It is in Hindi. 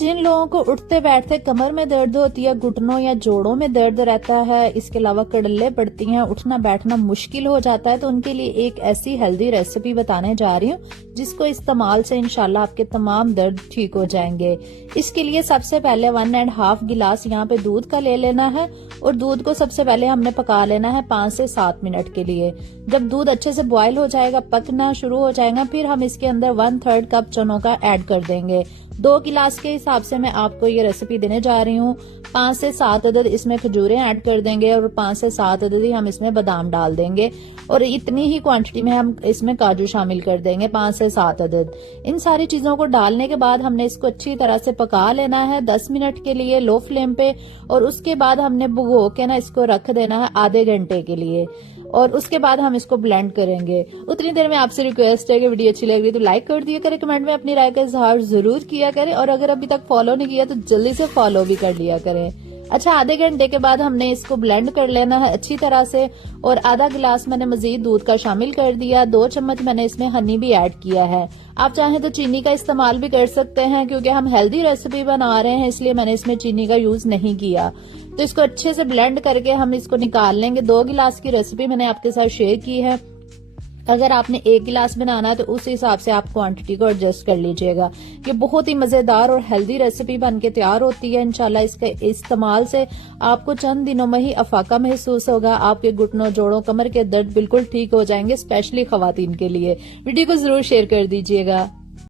जिन लोगों को उठते बैठते कमर में दर्द होती है, घुटनों या जोड़ों में दर्द रहता है, इसके अलावा कड़ल्ले पड़ती हैं, उठना बैठना मुश्किल हो जाता है, तो उनके लिए एक ऐसी हेल्दी रेसिपी बताने जा रही हूँ जिसको इस्तेमाल से इंशाल्लाह आपके तमाम दर्द ठीक हो जाएंगे। इसके लिए सबसे पहले 1.5 गिलास यहाँ पे दूध का ले लेना है और दूध को सबसे पहले हमने पका लेना है 5 से 7 मिनट के लिए। जब दूध अच्छे से बॉयल हो जाएगा, पकना शुरू हो जाएगा, फिर हम इसके अंदर 1/3 कप चनों का ऐड कर देंगे। 2 गिलास के हिसाब से मैं आपको ये रेसिपी देने जा रही हूँ। 5 से 7 अदद इसमें खजूरें ऐड कर देंगे और 5 से 7 अदद ही हम इसमें बादाम डाल देंगे और इतनी ही क्वांटिटी में हम इसमें काजू शामिल कर देंगे, 5 से 7 अदद। इन सारी चीजों को डालने के बाद हमने इसको अच्छी तरह से पका लेना है 10 मिनट के लिए लो फ्लेम पे, और उसके बाद हमने भुगो के ना इसको रख देना है आधे घंटे के लिए, और उसके बाद हम इसको ब्लेंड करेंगे। उतनी देर में आपसे रिक्वेस्ट है कि वीडियो अच्छी लग रही तो लाइक कर दिया करें, कमेंट में अपनी राय का इजहार जरूर किया करें, और अगर अभी तक फॉलो नहीं किया तो जल्दी से फॉलो भी कर लिया करें। अच्छा, आधे घंटे के बाद हमने इसको ब्लेंड कर लेना है अच्छी तरह से, और आधा गिलास मैंने मजीद दूध का शामिल कर दिया। 2 चम्मच मैंने इसमें हनी भी ऐड किया है। आप चाहें तो चीनी का इस्तेमाल भी कर सकते हैं, क्योंकि हम हेल्दी रेसिपी बना रहे हैं इसलिए मैंने इसमें चीनी का यूज नहीं किया। तो इसको अच्छे से ब्लेंड करके हम इसको निकाल लेंगे। 2 गिलास की रेसिपी मैंने आपके साथ शेयर की है। अगर आपने 1 गिलास बनाना है तो उस हिसाब से आप क्वांटिटी को एडजस्ट कर लीजिएगा। ये बहुत ही मजेदार और हेल्दी रेसिपी बनके तैयार होती है। इंशाल्लाह इसके इस्तेमाल से आपको चंद दिनों में ही अफाका महसूस होगा। आपके घुटनों, जोड़ों, कमर के दर्द बिल्कुल ठीक हो जाएंगे, स्पेशली खवातीन के लिए। वीडियो को जरूर शेयर कर दीजिएगा।